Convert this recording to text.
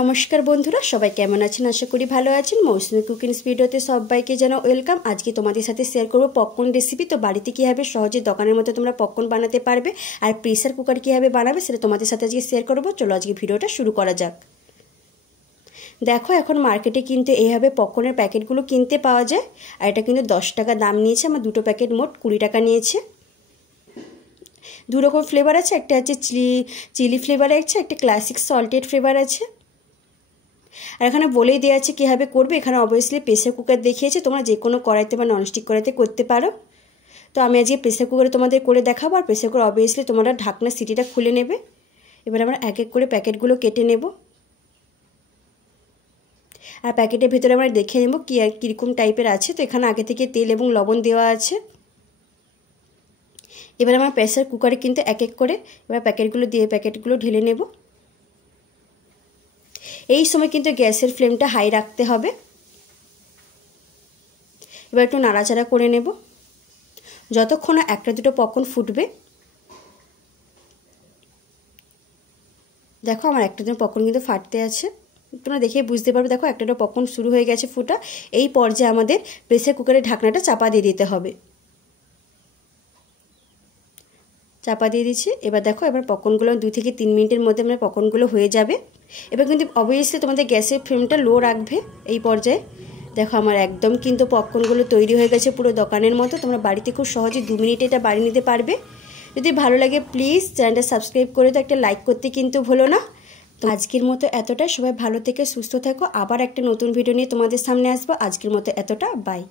নমস্কার বন্ধুরা, সবাই কেমন আছেন? আশা করি ভালো আছেন। মৌসুমি কুকিংস ভিডিওতে সবাইকে জানাই ওয়েলকাম। আজকে তোমাদের সাথে শেয়ার করব পপকর্ন রেসিপি। তো বাড়িতে কীভাবে সহজে দোকানের মতো তোমরা পপকর্ন বানাতে পারবে আর প্রেসার কুকার কীভাবে বানাবে সেটা তোমাদের সাথে আজকে শেয়ার করব। চলো আজকে ভিডিওটা শুরু করা যাক। দেখো, এখন মার্কেটে কিন্তু এইভাবে পপকর্নের প্যাকেটগুলো কিনতে পাওয়া যায়। আর এটা কিন্তু 10 টাকা দাম নিয়েছে। আমার দুটো প্যাকেট মোট 20 টাকা নিয়েছে। দু রকম ফ্লেভার আছে, একটা আছে চিলি ফ্লেভার আছে, একটা ক্লাসিক সল্টেড ফ্লেভার আছে। আর এখানে বলেই দেওয়া আছে কীভাবে করবে। এখানে অবভিয়াসলি প্রেসার কুকার দেখিয়েছে, তোমরা যে কোনো কড়াইতে বা ননস্টিক কড়াইতে করতে পারো। তো আমি আজকে প্রেসার কুকারে তোমাদের করে দেখাবো। আর প্রেসার কুকার অবভিয়াসলি তোমরা ঢাকনা সিটিটা খুলে নেবে। এবার আমরা এক এক করে প্যাকেটগুলো কেটে নেব। আর প্যাকেটের ভেতরে আমরা দেখে নেব কীরকম টাইপের আছে। তো এখানে আগে থেকে তেল এবং লবণ দেওয়া আছে। এবার আমরা প্রেসার কুকারে কিন্তু এক এক করে এবার প্যাকেটগুলো দিয়ে প্যাকেটগুলো ঢেলে নেব। এই সময় কিন্তু গ্যাসের ফ্লেমটা হাই রাখতে হবে। এবার একটু নাড়াচাড়া করে নেব যতক্ষণ না একটা দুটো পপকর্ন ফুটবে। দেখো, আমার একটা দুটো পপকর্ন কিন্তু ফাটতে আছে, তোমরা দেখে বুঝতে পারবে। দেখো, একটা দুটো পপকর্ন শুরু হয়ে গেছে ফুটা। এই পর্যায়ে আমাদের প্রেসার কুকারের ঢাকনাটা চাপা দিয়ে দিতে হবে। চাপা দিয়ে দিচ্ছি। এবার দেখো, এবার পপকর্নগুলো 2 থেকে 3 মিনিটের মধ্যে আমার পপকর্নগুলো হয়ে যাবে। এবার কিন্তু অবভিয়াসলি তোমাদের গ্যাসের ফ্লেমটা লো রাখবে এই পর্যায়ে। দেখো, আমার একদম কিন্তু পপকর্নগুলো তৈরি হয়ে গেছে পুরো দোকানের মতো। তোমরা বাড়িতে খুব সহজে 2 মিনিটে এটা বানিয়ে নিতে পারবে। যদি ভালো লাগে প্লিজ চ্যানেলটা সাবস্ক্রাইব করে তো একটা লাইক করতে কিন্তু ভুলো না। তো আজকের মতো এতটা। সবাই ভালো থেকে সুস্থ থাকো। আবার একটা নতুন ভিডিও নিয়ে তোমাদের সামনে আসবো। আজকের মতো এতটা, বাই।